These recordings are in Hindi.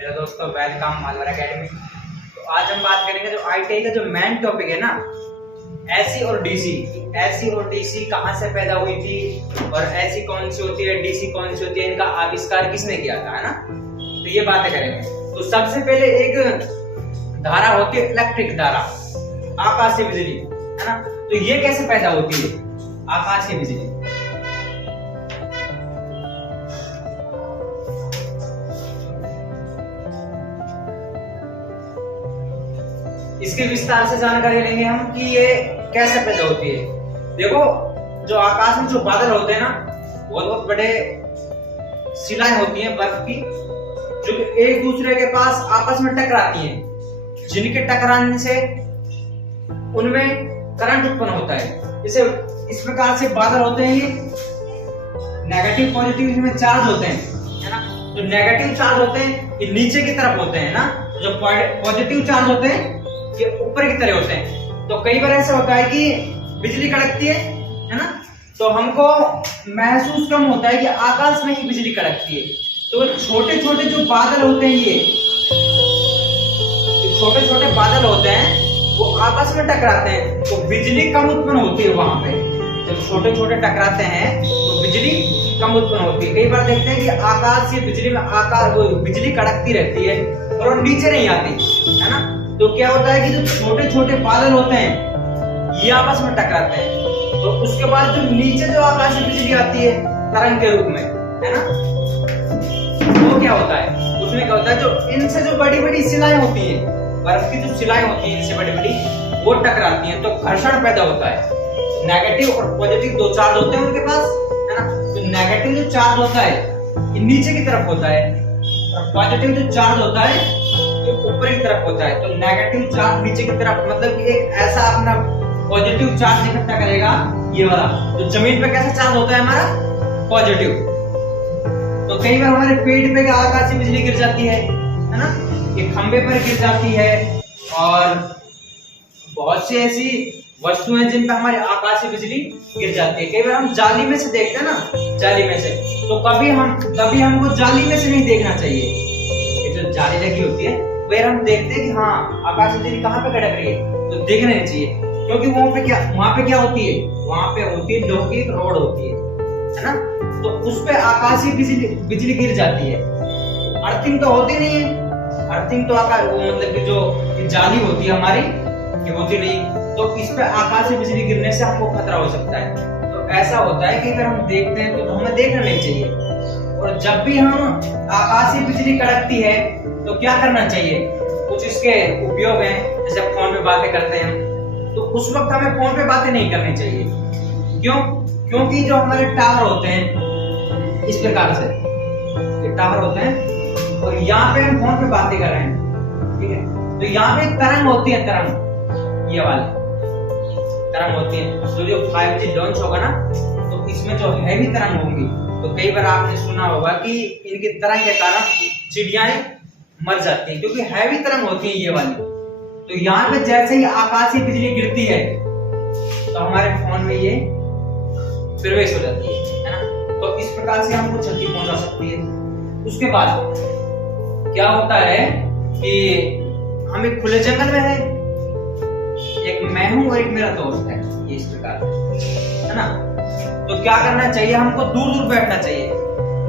हेलो दोस्तों, वेलकम मालवर एकेडमी। तो आज हम बात करेंगे जो आईटीआई का जो मेन टॉपिक है ना, एसी और डीसी। एसी और डीसी कहाँ से पैदा हुई थी और एसी कौन सी होती है, डीसी कौन सी होती है, इनका आविष्कार किसने किया था, है ना। तो ये बातें करेंगे। तो सबसे पहले एक धारा होती है इलेक्ट्रिक धारा, आकाशीय बिजली, है ना। तो ये कैसे पैदा होती है, आकाशीय बिजली। इसकी विस्तार से जानकारी लेंगे हम कि ये कैसे पैदा होती है। देखो, जो आकाश में जो बादल होते हैं ना, बहुत बहुत बड़े शिलाएं होती हैं बर्फ की, जो कि एक दूसरे के पास आपस में टकराती हैं, जिनके टकराने से उनमें करंट उत्पन्न होता है। इसे इस प्रकार से बादल होते हैं, ये नेगेटिव पॉजिटिव इसमें चार्ज होते हैं, है ना। जो नेगेटिव चार्ज होते हैं ये नीचे की तरफ होते हैं ना, जो पॉजिटिव चार्ज होते हैं ये ऊपर की तरह होते हैं। तो कई बार ऐसा होता है कि बिजली कड़कती है ना, तो हमको महसूस कम होता है कि आकाश में ही बिजली कड़कती है। तो छोटे छोटे जो बादल होते हैं, ये छोटे छोटे बादल होते हैं, वो आपस में टकराते हैं तो बिजली कम उत्पन्न होती है। वहां पे जब छोटे छोटे टकराते हैं तो बिजली कम उत्पन्न होती है। कई बार देखते हैं कि आकाश से बिजली में बिजली कड़कती रहती है और वो नीचे नहीं आती, है ना। तो क्या होता है कि जो छोटे छोटे बादल होते हैं ये आपस में टकराते हैं, तो उसके बाद जो नीचे जो आकाशीय बिजली आती है तरंग के रूप में, है ना, वो क्या होता है, उसमें क्या होता है, जो इनसे जो बड़ी बड़ी शिलाएं होती हैं, बर्फ की जो शिलाएं होती हैं इनसे बड़ी बड़ी, वो टकराती हैं तो घर्षण पैदा होता है। नेगेटिव और पॉजिटिव दो चार्ज होते हैं उनके पास, है ना। तो नेगेटिव जो चार्ज होता है ये नीचे की तरफ होता है और पॉजिटिव जो चार्ज होता है जो ऊपर की तरफ होता है। तो नेगेटिव चार्ज नीचे की तरफ, मतलब कि एक ऐसा अपना पॉजिटिव चार्ज इकट्ठा करेगा, ये वाला जो जमीन पे कैसा चार्ज होता है हमारा, पॉजिटिव। तो कई बार हमारे पेड़ पे आकाशीय बिजली गिर जाती है ना, ये खंबे पर गिर जाती है, और बहुत सी ऐसी वस्तुएं जिन पर हमारी आकाशीय बिजली गिर जाती है। कई बार हम जाली में से देखते हैं ना, जाली में से, तो कभी हमको जाली में से नहीं देखना चाहिए। ये जो जाली लगी होती है फिर हम देखते हैं कि हाँ आकाशीय बिजली कहाँ पे कड़क रही है, तो देखना नहीं चाहिए, क्योंकि वहां पे क्या होती है, वहां पे होती है लोहे की रॉड होती है ना। तो उस पे आकाशीय बिजली गिर जाती है। अर्थिंग तो होती नहीं है, अर्थिंग तो मतलब कि जो जाली होती है हमारी ये होती नहीं, तो इस पे आकाशीय बिजली गिरने से हमको खतरा हो सकता है। तो ऐसा होता है कि अगर हम देखते हैं तो हमें देखना नहीं चाहिए। और जब भी हम आकाशीय बिजली कड़कती है तो क्या करना चाहिए, कुछ इसके उपयोग हैं, जैसे फोन पे बातें करते हैं तो उस वक्त हमें फोन पे बातें नहीं करनी चाहिए। क्यों? क्योंकि जो हमारे टावर होते हैं इस प्रकार से, ये टावर होते हैं और यहाँ पे हम फोन पे बातें कर रहे हैं, ठीक है। तो यहाँ पे एक तरंग होती है, तरंग, ये वाली तरंग होती है। तो जो 5G लॉन्च होगा ना, तो इसमें जो हैवी तरंग होंगी, तो कई बार आपने सुना होगा कि इनकी तरंग के कारण चिड़ियाएं मर जाती हैं, क्योंकि हैवी तरंग होती है ये वाली। तो यहाँ पे जैसे ही आकाशीय बिजली गिरती है तो हमारे फोन में ये प्रवेश हो जाती है ना। तो इस प्रकार से हमको क्षति पहुंचा सकती है। उसके बाद क्या होता है कि हम एक खुले जंगल में है, एक मैं हूं और एक मेरा दोस्त है, ये इस प्रकार है ना। तो क्या करना चाहिए, हमको दूर दूर बैठना चाहिए,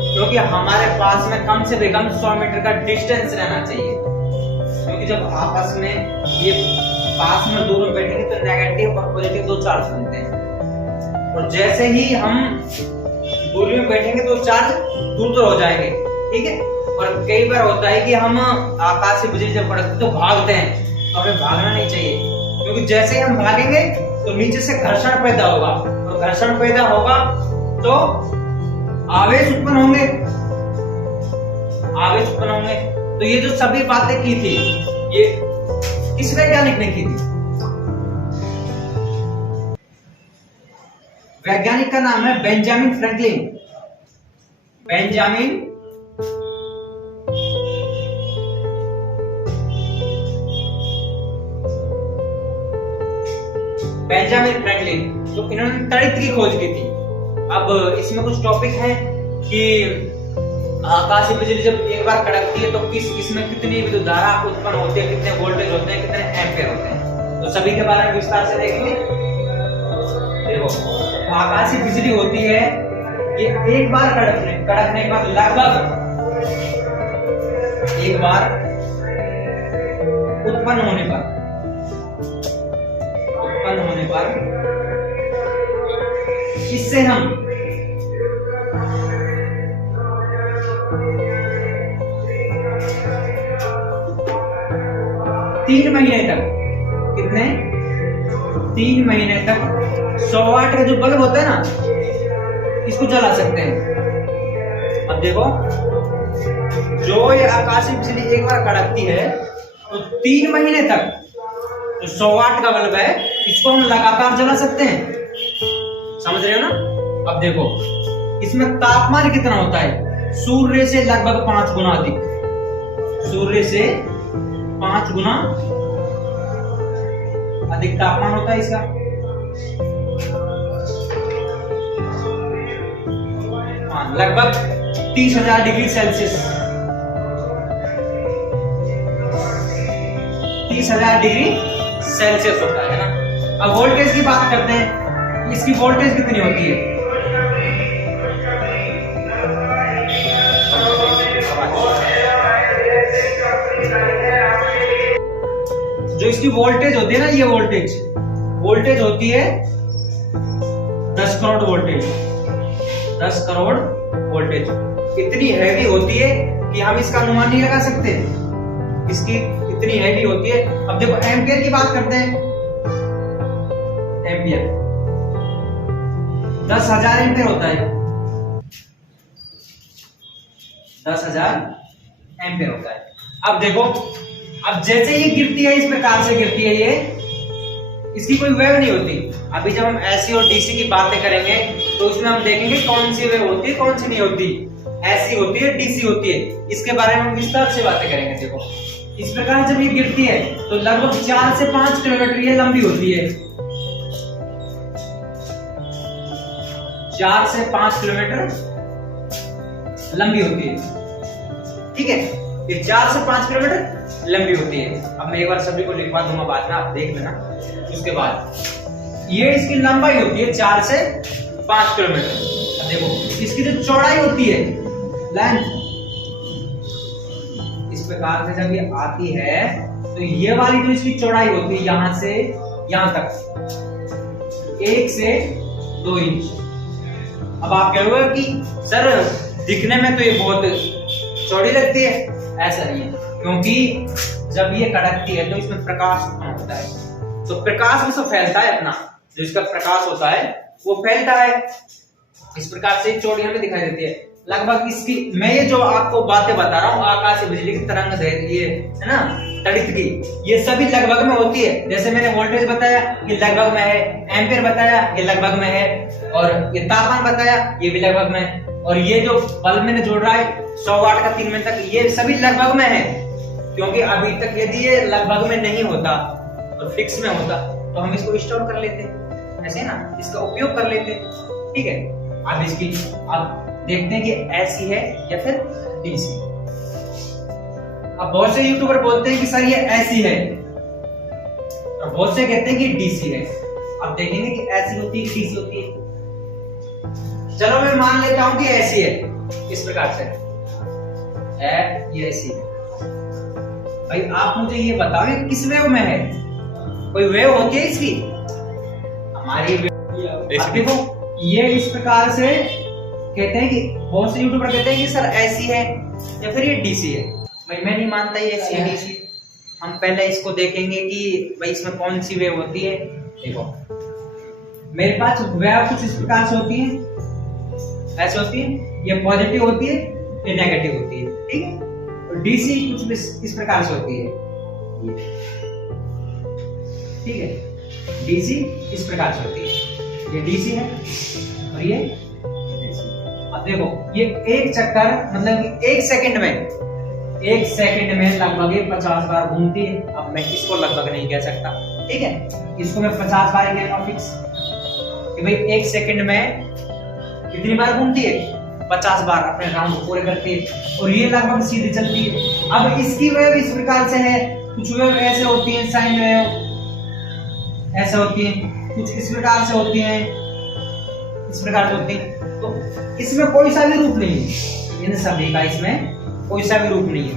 क्योंकि हमारे पास में कम से कम 100 मीटर का डिस्टेंस रहना चाहिए। क्योंकि जब आपस में ये पास में दूर में बैठेंगे तो नेगेटिव और पॉजिटिव दो चार्ज बनते हैं, और जैसे ही हम दूरी में बैठेंगे तो चार्ज दूर दूर हो जाएंगे, ठीक है। और कई बार होता है कि हम आकाशीय बिजली जब कड़कती तो भागते हैं, तो हमें भागना नहीं चाहिए, क्योंकि जैसे ही हम भागेंगे तो नीचे से घर्षण पैदा होगा, और घर्षण पैदा होगा तो आवेश उत्पन्न होंगे, आवेश उत्पन्न होंगे। तो ये जो सभी बातें की थी ये किस वैज्ञानिक ने की थी? वैज्ञानिक का नाम है बेंजामिन फ्रैंकलिन। बेंजामिन फ्रैंकलिन, तो इन्होंने तड़ित की खोज की थी। अब इसमें कुछ टॉपिक है कि आकाशीय बिजली जब एक बार कड़कती है तो इसमें कितनी विद्युत धारा उत्पन्न होती है, कितने वोल्टेज होते हैं, कितने एम्पीयर होते हैं, तो सभी के बारे में विस्तार से देखेंगे। देखो आकाशीय बिजली होती है, ये एक बार कड़कने के बाद लगभग एक बार उत्पन्न होने पर इससे हम तीन महीने तक, कितने 3 महीने तक 100 वाट का जो बल्ब होता है ना, इसको जला सकते हैं। अब देखो जो ये आकाशीय बिजली एक बार कड़कती है तो 3 महीने तक जो 100 वाट का बल्ब है इसको हम लगातार जला सकते हैं, समझ रहे हो ना। अब देखो इसमें तापमान कितना होता है, सूर्य से लगभग 5 गुना अधिक, सूर्य से 5 गुना अधिक तापमान होता है इसका। लगभग 30,000 डिग्री सेल्सियस, 30,000 डिग्री सेल्सियस होता है ना। अब वोल्टेज की बात करते हैं, इसकी वोल्टेज कितनी होती है, जो इसकी वोल्टेज होती है ना, ये वोल्टेज होती है 10 करोड़ वोल्टेज, 10 करोड़ वोल्टेज। इतनी हैवी होती है कि हम इसका अनुमान नहीं लगा सकते, इसकी इतनी हैवी होती है। अब देखो एम्पियर की बात करते हैं, एम्पियर 10,000 एम्पियर होता है, 10,000 एम्पियर होता है। अब देखो, अब जैसे ये गिरती है, इस प्रकार से गिरती है, ये इसकी कोई वेव नहीं होती। अभी जब हम एसी और डीसी की बातें करेंगे तो उसमें हम देखेंगे कौन सी वेव होती है, कौन सी नहीं होती, एसी होती है, डीसी होती है, इसके बारे में हम विस्तार से बातें करेंगे। देखो इस प्रकार जब ये गिरती है तो लगभग 4 से 5 किलोमीटर ये लंबी होती है, 4 से 5 किलोमीटर लंबी होती है, ठीक है। ये 4 से 5 किलोमीटर लंबी होती है। अब मैं एक बार सभी को लिखवा दूंगा, बाद में आप देख लेना। उसके बाद ये इसकी लंबाई होती है 4 से 5 किलोमीटर। अब देखो इसकी जो चौड़ाई होती है, लेंथ, इस प्रकार से जब ये आती है तो ये वाली जो इसकी चौड़ाई होती है यहां से यहां तक 1 से 2 इंच। अब आप कहोगे कि सर दिखने में तो ये बहुत चौड़ी लगती है, ऐसा नहीं है, क्योंकि जब ये कड़कती है तो इसमें प्रकाश उत्पन्न होता है, तो प्रकाश में से फैलता है, अपना जो इसका प्रकाश होता है वो फैलता है। इस प्रकार से चौड़ी हमें दिखाई देती है। लगभग इसकी, मैं ये जो आपको बातें बता रहा हूँ आकाशीय बिजली की तरंग ये है ना, तड़ित की, ये सभी लगभग में होती है। जैसे मैंने वोल्टेज बताया ये लगभग में है, एम्पियर बताया ये लगभग में है, और ये तापमान बताया ये भी लगभग में है, और ये जो बल्ब मैंने जोड़ रहा है 100 वाट का 3 मिनट तक, ये सभी लगभग में है। क्योंकि अभी तक यदि ये लगभग में नहीं होता और फिक्स में होता तो हम इसको स्टोर कर लेते, ऐसे ना, इसका उपयोग कर लेते, ठीक है। अब इसकी अब देखते हैं कि ऐसी है या फिर डीसी। अब बहुत से यूट्यूबर बोलते हैं कि सर ये ऐसी है, और बहुत से कहते हैं कि डीसी है। अब देखेंगे कि ऐसी होती है कि डीसी होती है। चलो मैं मान लेता हूं कि ऐसी है, इस प्रकार से है, ये ऐसी है। भाई आप मुझे ये बताओ ये किस वेव में है, कोई वेव होती है इसकी, हमारी देखो ये इस प्रकार से कहते हैं कि बहुत से यूट्यूबर कहते हैं कि सर ऐसी है या फिर ये डीसी है। भाई मैं नहीं मानता ये ऐसी है डीसी। हम पहले इसको देखेंगे कि भाई इसमें कौन सी वेव होती है। देखो मेरे पास वेव कुछ इस प्रकार से होती है, ऐसे होती है, ये पॉजिटिव होती है, ये नेगेटिव होती है, ठीक है। डीसी कुछ इस प्रकार से होती है, ठीक है, डीसी इस प्रकार से होती है, ये डीसी है और ये डीसी। अब देखो ये एक चक्कर मतलब कि एक सेकंड में लगभग 50 बार घूमती है। अब मैं इसको लगभग नहीं कह सकता, ठीक है, इसको मैं 50 बार कहूंगा फिक्स कि भाई एक सेकंड में कितनी बार घूमती है, 50 बार अपने राउंड पूरे करती है और ये लगभग सीधी चलती है। अब इसकी वेव इस प्रकार से है, कुछ वेव ऐसे होती है, साइन वेव ऐसे होती है, कुछ इस प्रकार से होती है, इस प्रकार से होती है। तो इसमें कोई सा भी रूप नहीं है, इन सभी का इसमें कोई सा भी रूप नहीं है,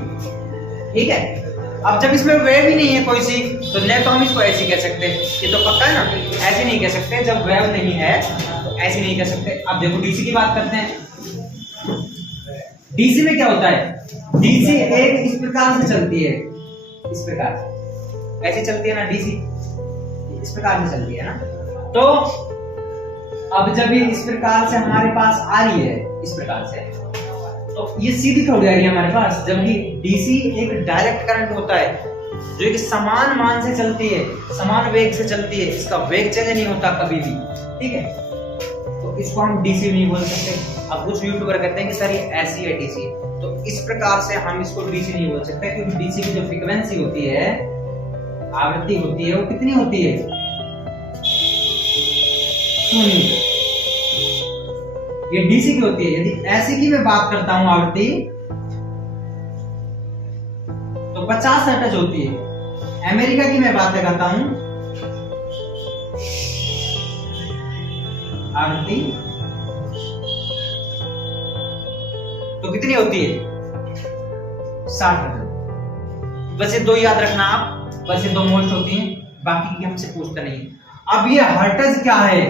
ठीक है। अब जब इसमें वेव ही नहीं है कोई सी, तो न तो हम इसको ऐसी कह सकते हैं, ये तो पक्का है ना, ऐसे नहीं कह सकते। जब वेव नहीं है तो ऐसे नहीं कह सकते। अब देखो डीसी की बात करते हैं। डीसी में क्या होता है, डीसी एक इस प्रकार से चलती है, इस प्रकार से ऐसे चलती है ना, डीसी इस प्रकार से चलती है ना। तो अब जब ये इस प्रकार से हमारे पास आ रही है, इस प्रकार से, तो ये सीधी थोड़ी आ रही है हमारे पास, जबकि डीसी एक डायरेक्ट करंट होता है जो एक समान मान से चलती है, समान वेग से चलती है, इसका वेग चेंज नहीं होता कभी भी, ठीक है। तो इसको हम डीसी नहीं बोल सकते। अब कुछ यूट्यूबर कहते हैं कि सर ये ऐसी है डीसी, तो इस प्रकार से हम इसको डीसी नहीं बोल सकते, क्योंकि डीसी की जो फ्रीक्वेंसी होती है, आवृत्ति होती है, वो कितनी होती है, 0। ये डीसी की होती है। यदि ऐसी की मैं बात करता हूं आवृत्ति, तो 50 हर्ट्ज होती है। अमेरिका की मैं बात करता हूं आवृत्ति, तो कितनी होती है, 60 हर्ट्ज। बस ये दो याद रखना आप, बस ये दो मोल्स होती हैं, बाकी की हमसे पूछते नहीं। अब ये हर्ट्ज क्या है,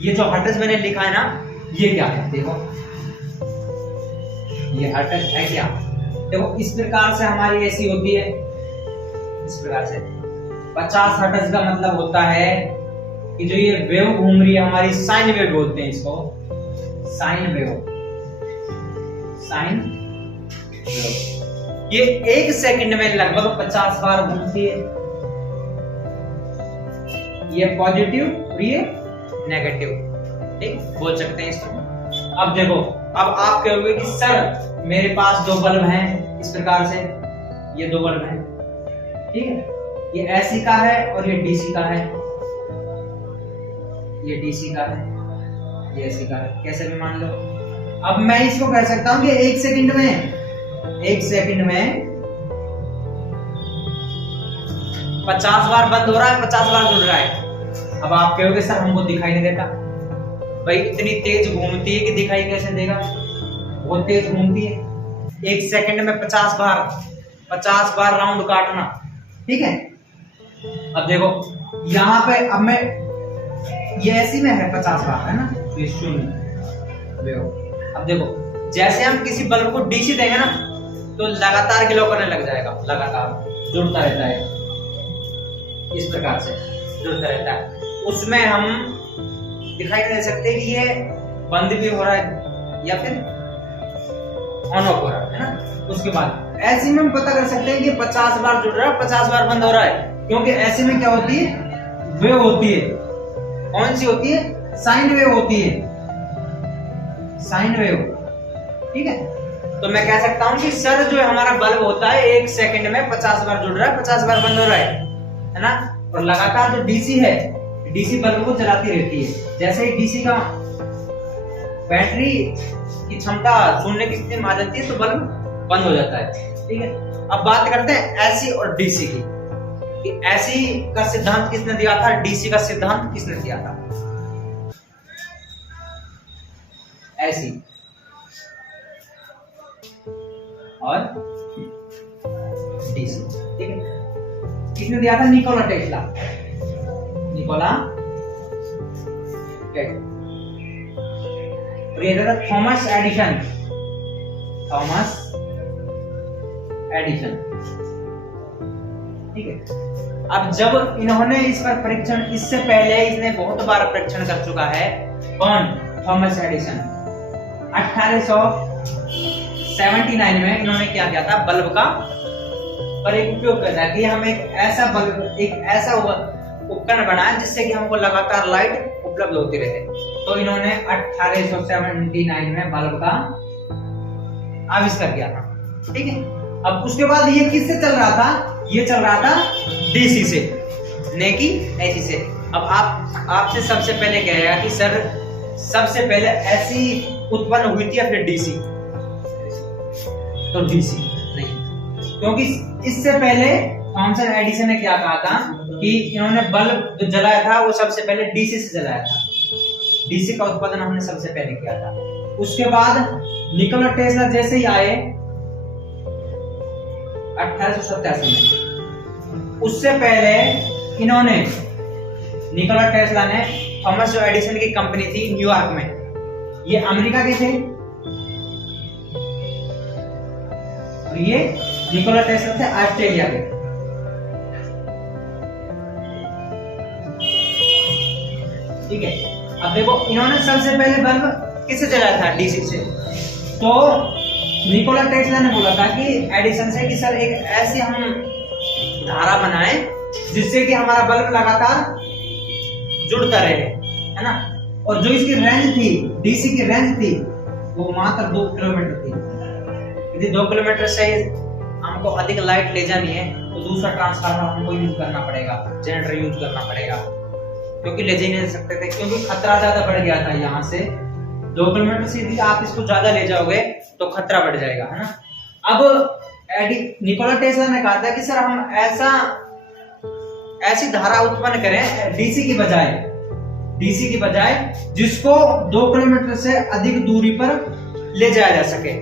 ये जो हर्ट्ज मैंने लिखा है ना, ये क्या है, देखो ये हर्ट्ज है क्या। देखो इस प्रकार से हमारी ऐसी होती है, इस प्रकार से 50 हर्ट्ज का मतलब होता है कि जो ये वेव घूम रही है हमारी, साइन वेव बोलते हैं इसको, साइन वेव, साइन वेव। ये 1 सेकंड में लगभग 50 बार घूमती है। ये पॉजिटिव और ये नेगेटिव, ठीक बोल सकते हैं इसको। अब देखो, अब आप कहोगे कि सर मेरे पास दो बल्ब हैं, इस प्रकार से ये दो बल्ब हैं, ठीक है, ये एसी का है और ये डीसी का है, ये डीसी का है, ये एसी का है, कैसे भी मान लो। अब मैं इसको कह सकता हूं कि 1 सेकंड में 50 बार बंद हो रहा है, 50 बार जुड़ रहा है। अब आप कहोगे सर हमको दिखाई नहीं देता। भाई इतनी तेज घूमती है कि दिखाई कैसे देगा, बहुत तेज घूमती है। 1 सेकंड में 50 बार राउंड काटना, ठीक है। अब देखो यहाँ पे, अब मैं ये ऐसी में है 50 बार, है ना, तो ये 0। अब देखो जैसे हम किसी बल्ब को डीसी देंगे ना, तो लगातार ग्लो करने लग जाएगा, लगातार जुड़ता रहता है, इस प्रकार से जुड़ता रहता है। उसमें हम दिखाई नहीं दे सकते कि ये बंद भी हो रहा है या फिर ऑन ऑफ हो रहा है ना। उसके बाद ऐसे में हम पता कर सकते हैं कि 50 बार जुड़ रहा है, 50 बार बंद हो रहा है, क्योंकि ऐसे में क्या होती है, वेव होती है। कौन सी होती है, साइन वेव होती है, साइन वेव, ठीक है। तो मैं कह सकता हूं कि सर जो हमारा बल्ब होता है 1 सेकंड में 50 बार जुड़ रहा है, 50 बार बंद हो रहा है ना। और लगातार जो डीसी है, डीसी बल्ब को चलाती रहती है। जैसे ही डीसी का बैटरी की क्षमता शून्य की स्थिति में आ जाती है, तो बल्ब बंद हो जाता है, ठीक है। अब बात करते हैं एसी और डीसी की, कि एसी का सिद्धांत किसने दिया था, डीसी का सिद्धांत किसने दिया था। एसी और डीसी, ठीक है, किसने दिया था, Nikola Tesla, Nikola Tesla. Thomas Edison, Thomas Edison, ठीक है। अब जब इन्होंने इस पर परीक्षण, इससे पहले इसने बहुत बार परीक्षण कर चुका है, कौन, थॉमस एडिसन। 1879 में इन्होंने क्या किया था, बल्ब का पर एक उपयोग करता है कि हम एक ऐसा बल्ब, एक ऐसा उपकरण बनाए जिससे कि हमको लगातार लाइट उपलब्ध होती रहे। तो इन्होंने 1879 में बल्ब का आविष्कार किया था, ठीक है। अब उसके बाद ये किससे चल रहा था, ये चल रहा था डीसी से, ने की एसी से। अब आपसे सबसे पहले कहेगा कि सर सबसे पहले ऐसी उत्पन्न हुई थी या फिर डीसी? तो डीसी नहीं, क्योंकि इससे पहले थॉमस एडिसन ने क्या कहा था कि इन्होंने बल्ब जो जलाया था वो सबसे पहले डीसी से जलाया था। डीसी का उत्पादन हमने सबसे पहले किया था। उसके बाद निकोला टेस्ला जैसे ही आए 1887 में, उससे पहले इन्होंने निकोला टेस्ला ने थॉमस एडिसन की कंपनी थी न्यूयॉर्क में, ये अमेरिका के थे और ये निकोला टेस्ला थे ऑस्ट्रेलिया के। ठीक है, अब देखो इन्होंने सबसे पहले बल्ब किससे जलाया था? डीसी से। तो निकोला टेस्ला ने बोला था कि एडिसन से कि सर एक ऐसी हम धारा बनाएं जिससे कि हमारा बल्ब लगातार जुड़ता रहे, है ना। और जो इसकी रेंज थी, डीसी की रेंज थी, वो मात्र 2 किलोमीटर थी। यदि 2 किलोमीटर से हमको अधिक लाइट ले जानी है तो दूसरा ट्रांसफार्मर हमको यूज करना पड़ेगा, जनरेटर यूज करना पड़ेगा, क्योंकि ले जा नहीं सकते थे, क्योंकि खतरा ज्यादा बढ़ गया था। यहाँ से 2 किलोमीटर से यदि आप इसको ज्यादा ले जाओगे तो खतरा बढ़ जाएगा, है ना। अब निकोला टेस्ला ने कहा था कि सर हम ऐसी धारा उत्पन्न करें डीसी की बजाय जिसको 2 किलोमीटर से अधिक दूरी पर ले जाया जा सके,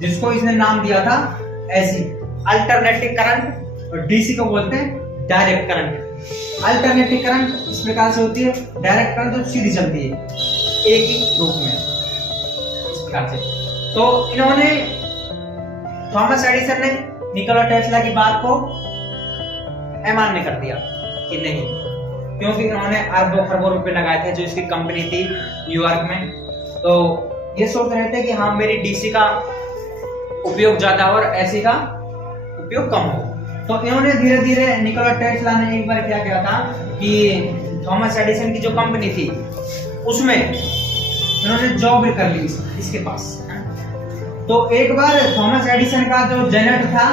जिसको इसने नाम दिया था एसी, अल्टरनेटिव करंट, और डीसी को बोलते हैं डायरेक्ट करंट। अल्टरनेटिव करंट इस प्रकार से होती है, डायरेक्ट करंट तो सीधी चलती है एक ही रूप में, इस प्रकार से। तो इन्होंने थॉमस एडिसन ने निकोला टेस्ला की बात को अमान्य कर दिया कि नहीं, क्योंकि इन्होंने अरबों खरबों रुपए लगाए थे, जो इसकी कंपनी थी न्यूयॉर्क में। तो ये सोच रहे थे कि हाँ मेरी डीसी का उपयोग ज्यादा और एसी का उपयोग कम हो। तो इन्होंने धीरे धीरे निकोला टेस्ला ने एक बार क्या किया था कि थॉमस एडिसन की जो कंपनी थी उसमें इन्होंने जॉब भी कर ली इसके पास। तो एक बार थॉमस एडिसन का जो जनरेटर था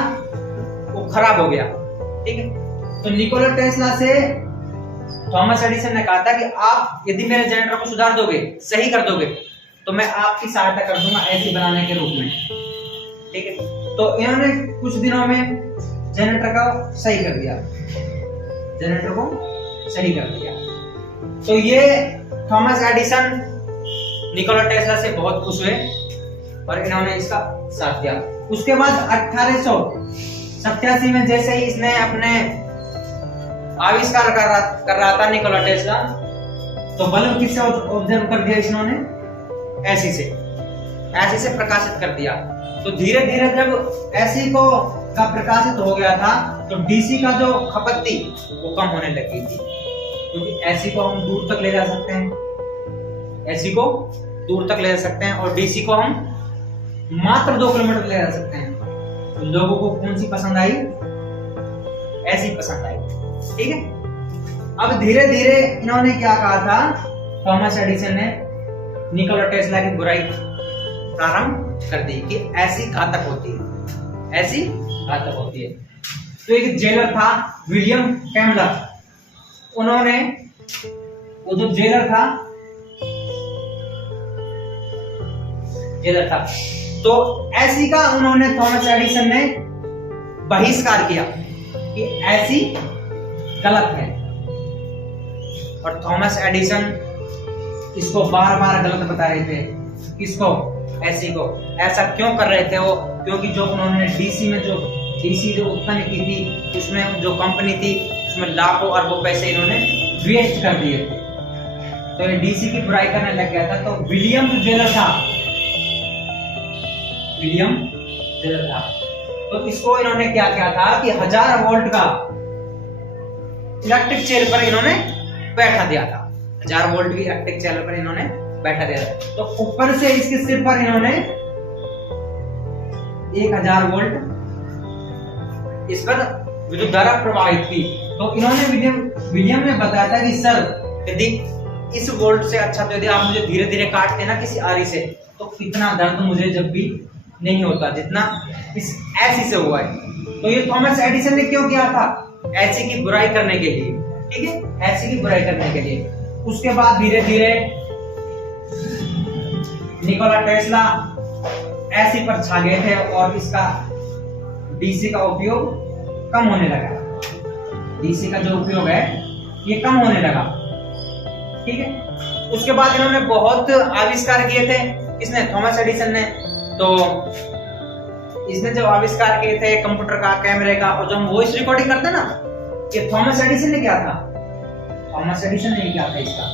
वो खराब हो गया, ठीक है। तो निकोला टेस्ला से थॉमस एडिसन ने कहा था कि आप यदि मेरे जनरेटर को सुधार दोगे, सही कर दोगे, तो मैं आपकी सहायता कर दूंगा एसी बनाने के रूप में, ठीक है। तो इन्होंने कुछ दिनों में जनरेटर को सही कर दिया, तो ये थॉमस एडिसन निकोला टेस्ला से बहुत खुश हुए और इन्होंने इसका साथ दिया। उसके बाद 1887 में जैसे ही इसने अपने आविष्कार कर रहा था निकोला टेस्ला, तो बल्ब किससे ऑब्जर्व कर दिया इन्होंने? एसी से प्रकाशित कर दिया। तो धीरे धीरे जब एसी का प्रकाशित हो गया था तो डीसी का जो खपत थी वो कम होने लगी थी, क्योंकि एसी को हम दूर तक ले जा सकते हैं, और डीसी को हम मात्र 2 किलोमीटर ले जा सकते हैं। तो लोगों को कौन सी पसंद आई? एसी पसंद आई, ठीक है। अब धीरे धीरे इन्होंने क्या कहा था, थॉमस एडिसन ने निकोला टेस्ला की बुराई प्रारंभ कर दी कि ऐसी घातक होती है। तो एक जेलर था विलियम कैम्बलर, उन्होंने वो जो जेलर था तो ऐसी का उन्होंने थॉमस एडिसन ने बहिष्कार किया कि ऐसी गलत है, और थॉमस एडिसन इसको बार बार गलत बता रहे थे। किसको? एसी को। ऐसा क्यों कर रहे थे वो? क्योंकि जो उन्होंने डीसी जो उत्पन्न की थी, उसमें जो कंपनी थी उसमें लाखों अरबों पैसे इन्होंने वेस्ट कर दिए थे। तो ये डीसी की बुराई करने लग गया था। तो विलियम जेलर था, तो इसको इन्होंने क्या किया था कि 1000 वोल्ट का इलेक्ट्रिक चेयर पर इन्होंने बैठा दिया था। 1000 वोल्ट की इलेक्ट्रिक चेयर पर इन्होंने बैठा दिया था। तो ऊपर से इसके सिर पर इन्होंने 1000 वोल्ट इस पर विद्युत धारा प्रवाहित की। तो इन्होंने विलियम ने बताया था कि सर यदि इस वोल्ट से अच्छा तो यदि आप मुझे धीरे धीरे काटते ना किसी आरी से, तो इतना दर्द मुझे जब भी नहीं होता जितना इस एसी से हुआ है। तो ये थॉमस एडिसन ने क्यों किया था? एसी की बुराई करने के लिए, ठीक है, एसी की बुराई करने के लिए। उसके बाद धीरे धीरे निकोला टेस्ला ऐसी पर छा गए थे और इसका डीसी का उपयोग कम होने लगा। डीसी का जो उपयोग है ये कम होने लगा। ठीक है, उसके बाद इन्होंने बहुत आविष्कार किए थे। किसने? थॉमस एडिसन ने। तो इसने जब आविष्कार किए थे कंप्यूटर का, कैमरे का, और जो हम वॉइस रिकॉर्डिंग करते हैं ना, ये थॉमस एडिसन ने किया था। थॉमस एडिसन ने किया था इसका,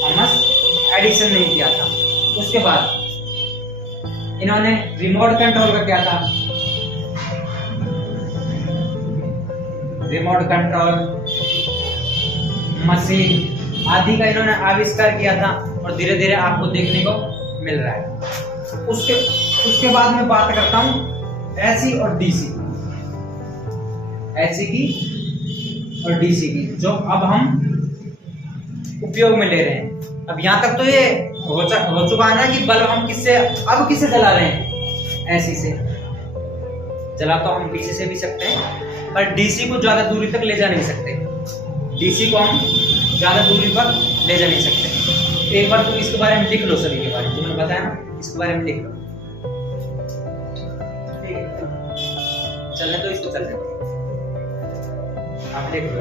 थॉमस एडिसन ने किया था। उसके बाद इन्होंने रिमोट कंट्रोल का किया था। रिमोट कंट्रोल मशीन आदि का इन्होंने आविष्कार किया था और धीरे धीरे आपको देखने को मिल रहा है। उसके बाद मैं बात करता हूं एसी और डीसी, एसी की और डीसी की, जो अब हम उपयोग में ले रहे हैं। अब यहां तक तो ये हो चुका है ना कि बल्ब हम किससे जला रहे हैं? एसी से। जला तो हम डीसी से भी सकते हैं, पर डीसी को ज्यादा दूरी तक ले जा नहीं सकते। डीसी को हम ज्यादा दूरी पर ले जा नहीं सकते। एक बार तुम इसके बारे में लिख लो, सभी के बारे में जो मैंने बताया ना, इसके बारे में लिख लो। ठीक है, चलने तो इसको चलने आप लिख लो।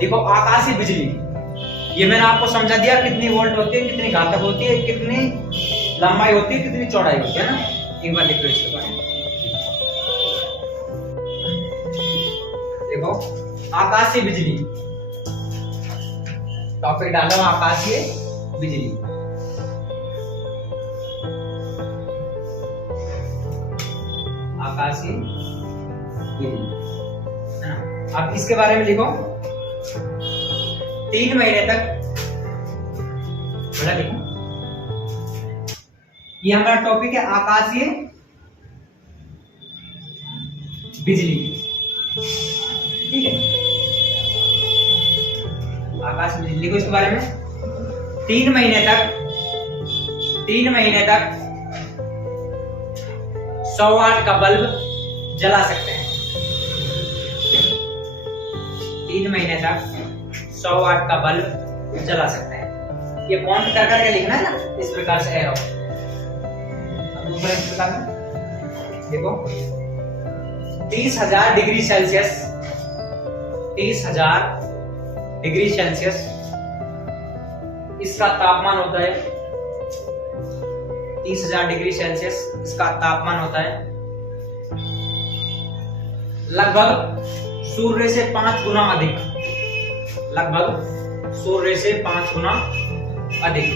देखो, आकाशीय बिजली, ये मैंने आपको समझा दिया कितनी वोल्ट होती है, कितनी घातक होती है, कितनी लंबाई होती है, कितनी चौड़ाई होती है ना। एक बार लिख लो इसके बारे में। देखो, आकाशीय बिजली, टॉपिक डालो आकाशीय बिजली। आकाशीय बिजली है ना। अब इसके बारे में लिखो, 3 महीने तक बड़ा लिखो। ये हमारा टॉपिक है आकाशीय बिजली। ठीक है, आकाशीय बिजली लिखो इसके बारे में। 3 महीने तक 100 वाट का बल्ब जला सकते हैं। 3 महीने तक 100 वाट का बल्ब जला सकते हैं। ये काउंट कर करके लिखना है ना, इस प्रकार से एरो। दूसरा इस प्रकार में देखो, 30,000 डिग्री सेल्सियस, 30,000 डिग्री सेल्सियस इसका तापमान होता है। 30,000 डिग्री सेल्सियस इसका तापमान होता है। लगभग सूर्य से 5 गुना अधिक, लगभग सूर्य से 5 गुना अधिक।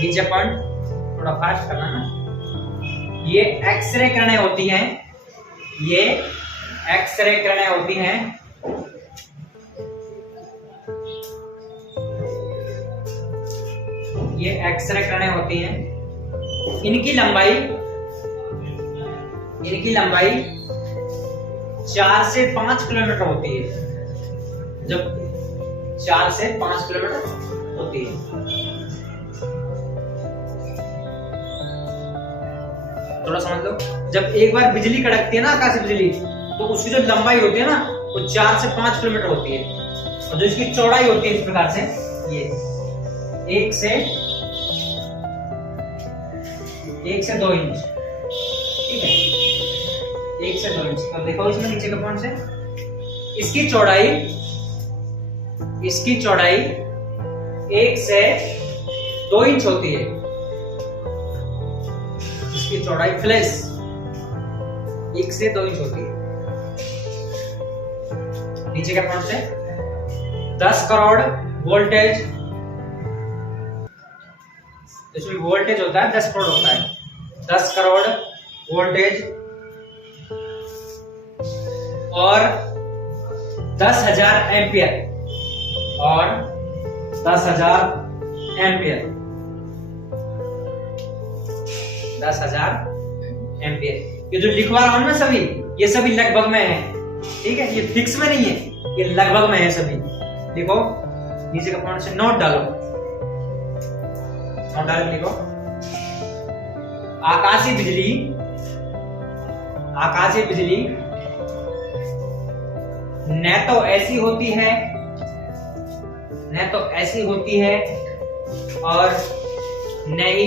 नीचे पॉइंट थोड़ा फास्ट करना ना। ये एक्सरे किरणें होती हैं, ये एक्सरे किरणें होती हैं। ये एक्सरे किरणें होती हैं। इनकी लंबाई 4 से 5 किलोमीटर होती है। जब 4 से 5 किलोमीटर होती है। थोड़ा समझ लो, जब एक बार बिजली कड़कती है ना, आकाशीय बिजली, तो उसकी जो लंबाई होती है ना, वो 4 से 5 किलोमीटर होती है। और जो इसकी चौड़ाई होती है इस प्रकार से, ये 1 से 2 इंच। ठीक है, 1 से 2 इंच। तो देखो इसमें नीचे का पॉइंट से, इसकी चौड़ाई 1 से 2 इंच होती है। इसकी चौड़ाई फ्लैश 1 से 2 इंच होती है। नीचे के पॉइंट से 10 करोड़ वोल्टेज, इसमें वोल्टेज होता है 10 करोड़ होता है। 10 करोड़ वोल्टेज और 10,000 एम्पियर, और 10,000 एम्पियर, 10,000 एम्पियर। ये जो लिखवा रहा हूं ना सभी, ये सभी लगभग में है। ठीक है, ये फिक्स में नहीं है, ये लगभग में है सभी। देखो नीचे का पॉइंट से नोट डालो, नोट डाल लिखो, आकाशीय बिजली न तो ऐसी होती है, न तो ऐसी होती है और न ही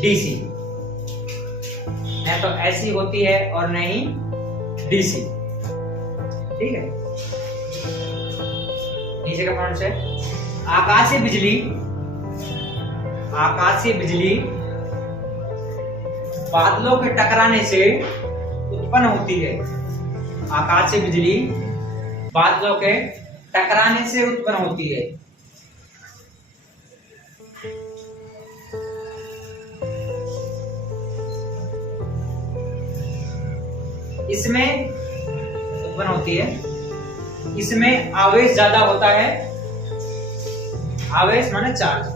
डीसी, न तो ऐसी होती है और न ही डीसी। ठीक है, नीचे का पॉइंट है आकाशीय बिजली, आकाशीय बिजली बादलों के टकराने से उत्पन्न होती है। आकाशीय बिजली बादलों के टकराने से उत्पन्न होती है। इसमें उत्पन्न होती है, इसमें आवेश ज्यादा होता है, आवेश माने चार्ज,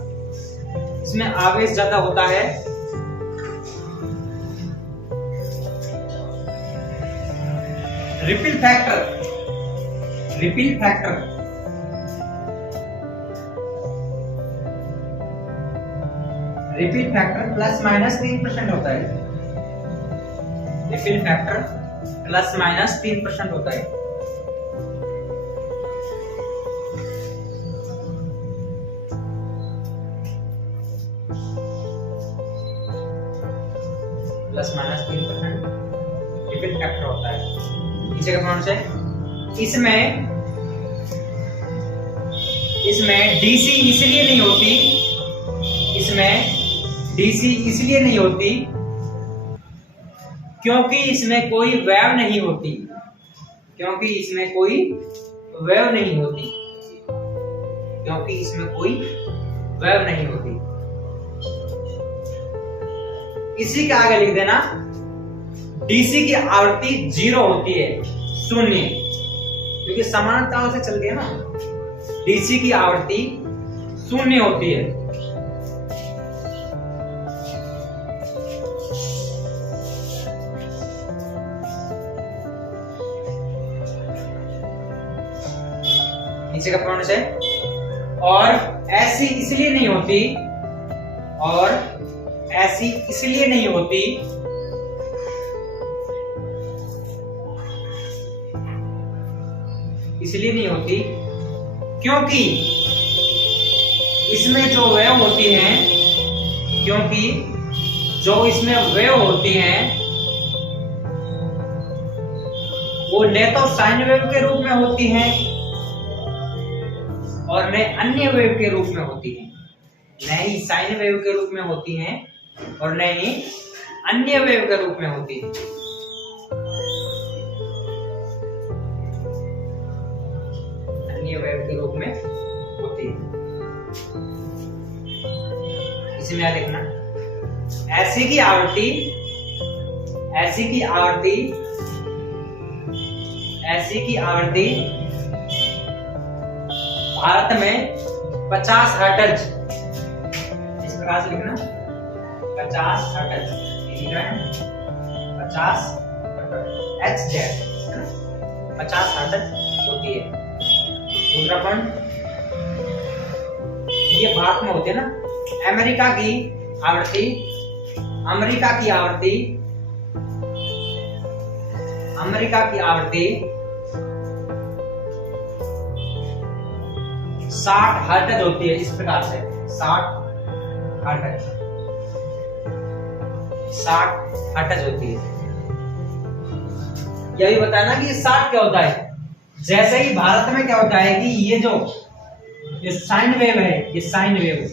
इसमें आवेश ज्यादा होता है। Ripple factor, ripple factor, ripple factor plus minus 3% होता है। रिपिल फैक्टर प्लस माइनस 3% होता है। प्लस माइनस 3% रिपिल फैक्टर होता है। नीचे का पॉइंट है इसमें डीसी इसलिए नहीं होती, इसमें डीसी इसलिए नहीं होती क्योंकि इसमें कोई वेव नहीं होती, क्योंकि इसमें कोई वेव नहीं होती, क्योंकि इसमें कोई वेव नहीं होती। इसी के आगे लिख देना डीसी की आवृत्ति 0 होती है, 0, क्योंकि समानता से चलती है ना। डीसी की आवृत्ति 0 होती है। नीचे का पॉइंट है और ऐसी इसलिए नहीं होती, और ऐसी इसलिए नहीं होती इसलिए नहीं होती क्योंकि इसमें जो वेव होती हैं, क्योंकि जो इसमें वेव होती हैं वो न तो साइन वेव के रूप में होती हैं और न अन्य वेव के रूप में होती हैं, न ही साइन वेव के रूप में होती हैं और न ही अन्य वेव के रूप में होती है। अन्य वेव के रूप में होती है। इसमें लिखना ऐसी की आवृत्ति, ऐसी की आवृत्ति, ऐसी की आवृत्ति भारत में 50 हर्ट्ज, इस प्रकार से लिखना 50 हर्ट्ज, 50 HZ 50 हर्ट्ज होती है। दूसरा पॉइंट, ये भारत में होते हैं ना। अमेरिका की आवृत्ति, अमेरिका की आवृत्ति, अमेरिका की आवृत्ति 60 हर्ट्ज होती है। इस प्रकार से 60 हर्ट्ज, 60 हर्ट्ज होती है। यही बताना कि 60 क्या होता है। जैसे ही भारत में क्या होता है कि ये जो साइन वेव है, ये साइन वेव,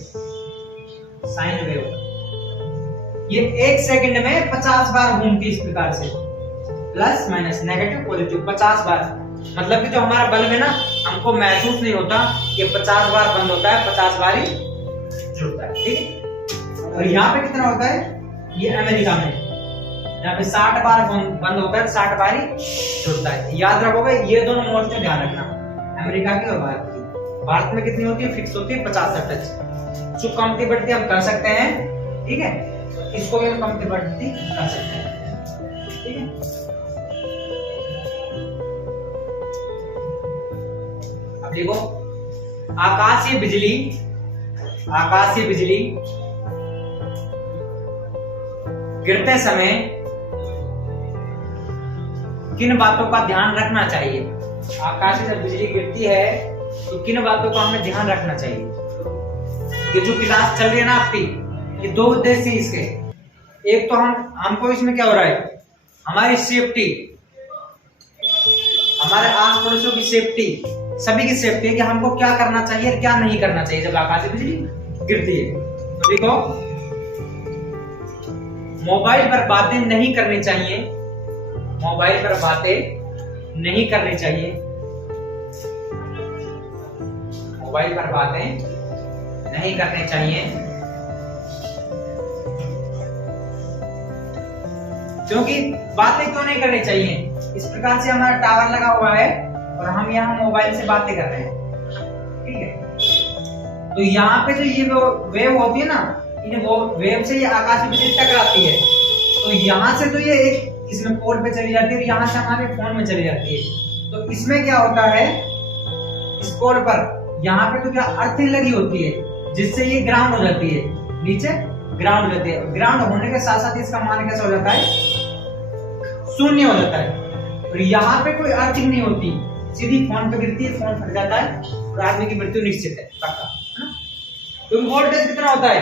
साइन वेव ये 1 सेकंड में 50 बार घूमती है। इस प्रकार से प्लस माइनस नेगेटिव पॉजिटिव 50 बार, मतलब कि जो हमारा बल्ब है ना, हमको महसूस नहीं होता कि 50 बार बंद होता है, 50 बार ही जुड़ता है। ठीक है, और यहाँ पे कितना होता है, ये अमेरिका में यहाँ पे 60 बार बंद होता है, 60 बार ही जुड़ता है। याद रखोगे ये दोनों मोड में ध्यान रखना, अमेरिका की और भारत की। भारत में कितनी होती है, फिक्स होती है 50 हर्ट्ज। जो कमती बढ़ती हम कर सकते हैं, ठीक है, तो इसको भी हम कमती बढ़ती कर सकते हैं। ठीक है, अब देखो आकाशीय बिजली, आकाशीय बिजली गिरते समय किन बातों का ध्यान रखना चाहिए। आकाश से जब बिजली गिरती है तो किन बातों का हमें ध्यान रखना चाहिए। ये जो क्लास चल रही है ना आपकी, ये दो उद्देश्य है इसके। एक तो हमको इसमें क्या हो रहा है, हमारी सेफ्टी, हमारे आस पड़ोसियों की सेफ्टी, सभी की सेफ्टी है कि हमको क्या करना चाहिए और क्या नहीं करना चाहिए जब आकाश से बिजली गिरती है। तो देखो, मोबाइल पर बातें नहीं करनी चाहिए, मोबाइल पर बातें नहीं करनी चाहिए, मोबाइल पर बातें नहीं करनी चाहिए, क्योंकि बातें क्यों नहीं करनी चाहिए, इस प्रकार से हमारा टावर लगा हुआ है और हम यहाँ मोबाइल से बातें कर रहे हैं, ठीक है। तो यहाँ पे जो ये वेव होती है ना, इन वो वेव से ये आकाश में बिजली टकराती है, तो यहाँ से तो ये एक इसमें पोल पे चली जाती है और यहाँ से हमारे फोन में चली जाती है। तो इसमें क्या होता है, इस पोल पर यहाँ पे तो क्या अर्थिंग लगी होती है, जिससे ये ग्राउंड हो जाती है, नीचे ग्राउंड हो जाती है। ग्राउंड होने के साथ साथ इसका मान कैसा हो जाता है, शून्य हो जाता है। और यहाँ पे कोई अर्थिंग नहीं होती, सीधी फोन पे गिरती है, फोन फट जाता है और आदमी की मृत्यु निश्चित है, पक्का, है ना। तो वोल्टेज कितना होता है,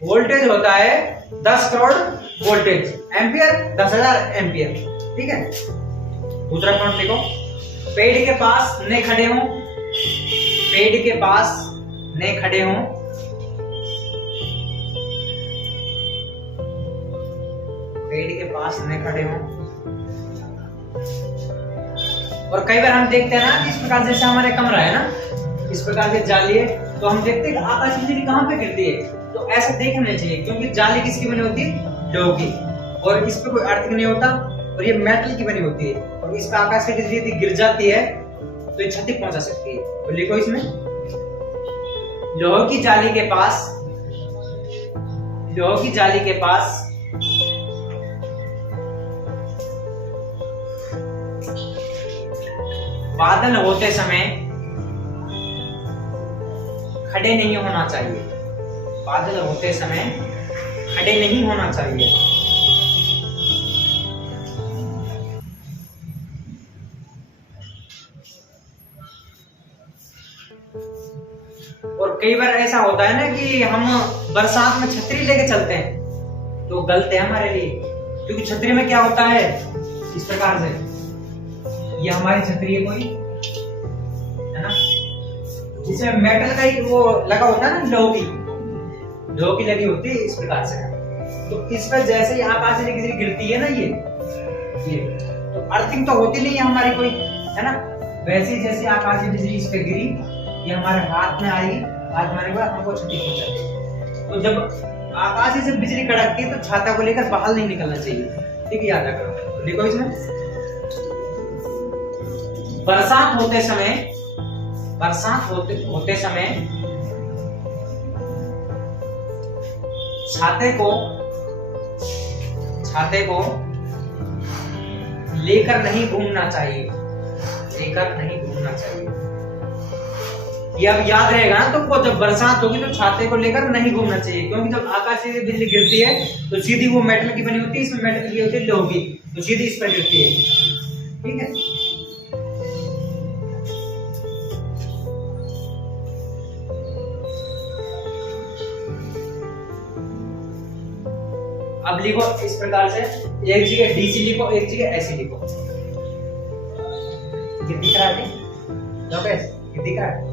वोल्टेज होता है 10 करोड़ वोल्टेज, एम्पियर 10,000 एम्पियर, ठीक है। दूसरा पॉइंट देखो, पेड़ के पास न खड़े हो, पेड़ के पास न खड़े हो, पेड़ के पास न खड़े हो। और कई बार हम देखते हैं ना, इस प्रकार जैसे हमारे कमरा है ना, इस प्रकार से जाली है, तो हम देखते हैं कि आकाश बिजली कहाँ पे गिरती है। तो ऐसा देखना चाहिए, क्योंकि जाली किसकी बनी होती है, लोहे की, और इस पे कोई अर्थिंग नहीं होता और ये मेटल की बनी होती है। और इस पे आकाश की बिजली यदि गिर जाती है तो ये क्षति पहुंचा सकती है। तो लिखो इसमें, लोहे की जाली के पास, लोहे की जाली के पास बादल होते समय खड़े नहीं होना चाहिए, बादल होते समय खड़े नहीं होना चाहिए। और कई बार ऐसा होता है ना कि हम बरसात में छतरी लेके चलते हैं, तो गलत है हमारे लिए, क्योंकि छतरी में क्या होता है, इस प्रकार से ये हमारी छतरी है कोई, है ना, जिसमें मेटल का ही वो लगा होता है ना, लोहे की लगी होती है, इस प्रकार से। तो इस पर जैसे ही आकाश से बिजली गिरती है ना, ये तो अर्थिंग तो होती नहीं है हमारी कोई, है ना। वैसे जैसे आकाश से बिजली इस पे गिरी, ये हमारे हाथ में आई, हाथ मारने के बाद हमको क्षति पहुंचाती है। तो जब आकाश से बिजली कड़कती है तो छाता को लेकर बाहर नहीं निकलना चाहिए, ठीक है, याद रखो। देखो इसमें, बरसात होते समय, बरसात होते समय छाते को लेकर नहीं घूमना चाहिए, लेकर नहीं घूमना चाहिए। ये अब याद रहेगा ना तुमको, जब बरसात होगी तो छाते को लेकर नहीं घूमना चाहिए, क्योंकि जब आकाश से बिजली गिरती है तो सीधी वो मेटल की बनी होती है, इसमें मेटल की होती है लोहे की, तो सीधी इस पर गिरती है, ठीक है। अब लिखो इस प्रकार से, एक जगह डीसी लिखो, एक जगह एसी लिखो। ये दिख रहा है, ये दिख रहा है।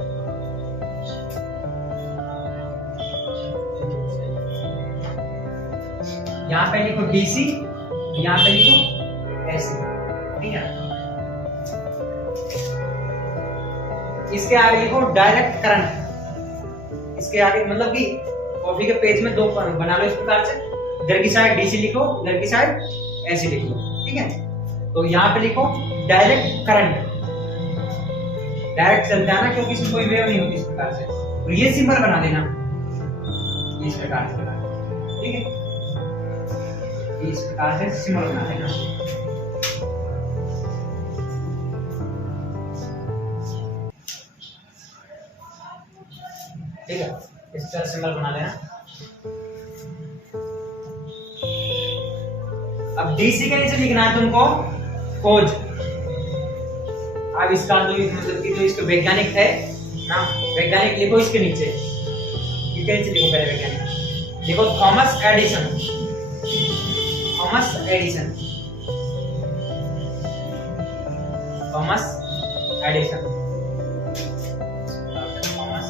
यहाँ पे लिखो डीसी, यहाँ पे लिखो एसी, ठीक है। इसके आगे लिखो डायरेक्ट करंट, इसके आगे मतलब कि कॉपी के पेज में दो बना लो इस प्रकार से, इधर की साइड डीसी लिखो, इधर की साइड एसी लिखो, ठीक है। तो यहाँ पे लिखो डायरेक्ट करंट, डायरेक्ट चलता है ना, क्योंकि इसमें कोई वेव नहीं होती, इस प्रकार से। तो ये सिंबल बना देना इस प्रकार से, ठीक है, इस प्रकार से सिंबल बना देना। ठीक है, इस तरह सिंबल बना लेना। अब डीसी के नीचे लिखना है तुमको कोज, आविष्कार जो मतलब कि जो इसके वैज्ञानिक थे ना, वैज्ञानिक लिखो इसके नीचे, इसके नीचे लिखो पहले वैज्ञानिक, लिखो Thomas Edison, Thomas Edison, Thomas Edison, Thomas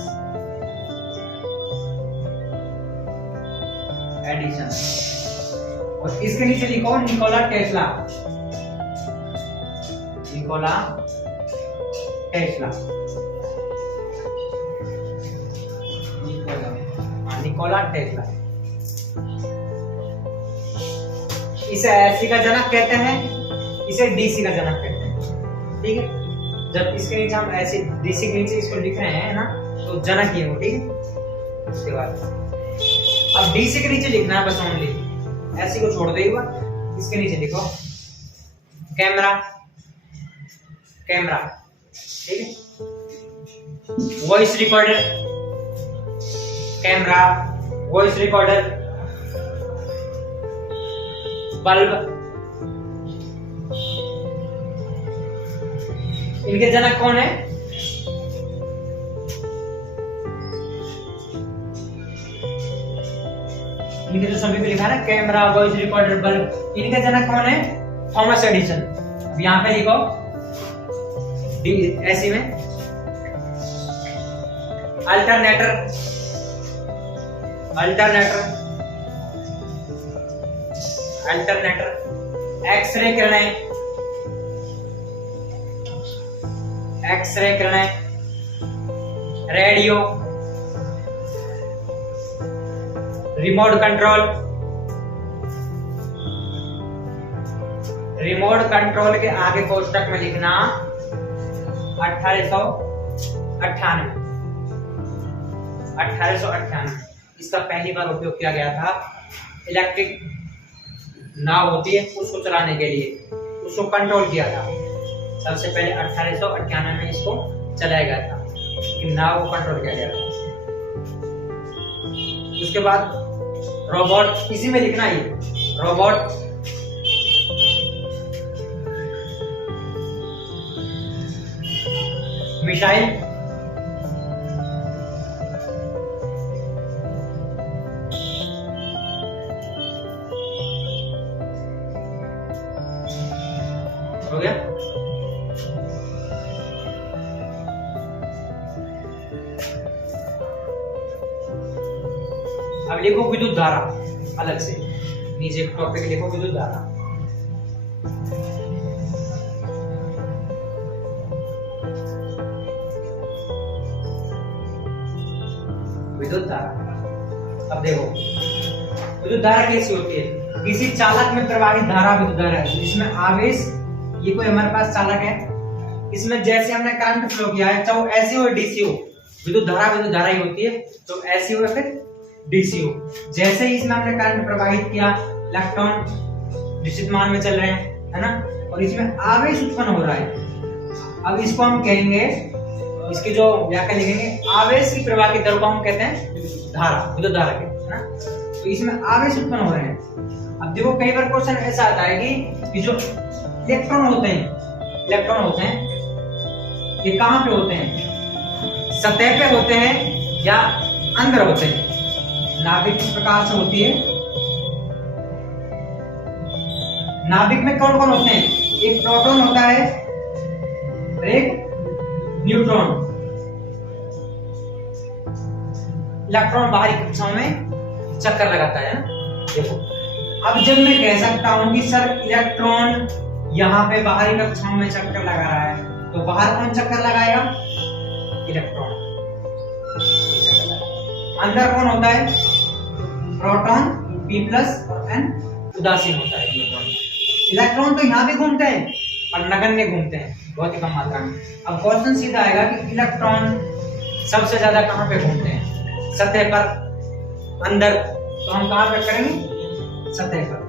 Edison. और इसके नीचे लिखो Nikola Tesla, Nikola Tesla, Nikola Tesla. इसे एसी का जनक कहते हैं, इसे डीसी का जनक कहते हैं, ठीक है। जब इसके नीचे हम ऐसे डीसी के नीचे इसको लिख रहे हैं ना, तो जनक ये हो, ठीक है। उसके बाद अब डीसी के नीचे लिखना है बस ओनली, ऐसी को छोड़ दे, इसके नीचे लिखो कैमरा, कैमरा, ठीक है। Voice recorder, camera, voice recorder, bulb. इनके जनक कौन है? इनके जो सभी पे लिखा है ना, कैमरा, वॉइस रिकॉर्डर, बल्ब, इनके जनक कौन है? Thomas Edison. अब यहां पे लिखो ऐसी में अल्टरनेटर, अल्टरनेटर, अल्टरनेटर, एक्सरे किरणें, एक्सरे किरणें, radio, remote control, remote control के आगे कोष्टक में लिखना 1898, 1898 इसका पहली बार उपयोग किया गया था। इलेक्ट्रिक नाव होती है उसको चलाने के लिए, उसको कंट्रोल किया था सबसे पहले 1898 में इसको चलाया गया था, कि नाव को कंट्रोल किया गया था। उसके बाद रोबोट, इसी में लिखना ही रोबोट, मिसाइल, हो गया। अब लिखो विद्युत धारा, अलग से नीचे टॉपिक लिखो विद्युत धारा। विद्युत धारा, अब देखो विद्युत धारा कैसी होती है? किसी चालक में प्रवाहित धारा विद्युत धारा है, जिसमें आवेश, ये कोई हमारे पास चालक है, इसमें जैसे हमने करंट फ्लो किया है, चाहे वो ऐसी हो डीसी हो, विद्युत धारा ही होती है, तो ऐसी हो फिर डीसी हो। जैसे ही इसमें हमने करंट प्रवाहित किया, इलेक्ट्रॉन निश्चित मान में चल रहे हैं, है ना, और इसमें आवेश उत्पन्न हो रहा है। अब इसको हम कहेंगे, इसकी जो व्याख्या लिखेंगे, आवेश की प्रवाह की दर को हम कहते हैं धारा, विद्युत धारा के, है ना। तो इसमें आवेश उत्पन्न हो रहे हैं। अब देखो कई बार क्वेश्चन ऐसा आता है कि जो इलेक्ट्रॉन होते हैं, इलेक्ट्रॉन होते हैं, ये कहां पे होते हैं? सतह पे होते हैं या अंदर होते हैं? नाभिक किस प्रकार से होती है? नाभिक में कौन कौन होते हैं? एक प्रोटॉन होता है, एक न्यूट्रॉन। इलेक्ट्रॉन बाहरी कक्षाओं में चक्कर लगाता है ना। देखो अब जब मैं कह सकता हूं कि सर इलेक्ट्रॉन यहाँ पे बाहरी कक्षाओं में चक्कर लगा रहा है, तो बाहर कौन चक्कर लगाएगा? इलेक्ट्रॉन। अंदर कौन होता है? प्रोटॉन, P+ और N उदासीन होता है न्यूट्रॉन। इलेक्ट्रॉन तो यहाँ भी घूमते हैं और नगण्य घूमते हैं, बहुत ही कम मात्रा में। अब क्वेश्चन सीधा आएगा कि इलेक्ट्रॉन सबसे ज्यादा कहाँ पे घूमते हैं? सतह पर, अंदर, तो हम कहाँ पे करेंगे? सतह पर,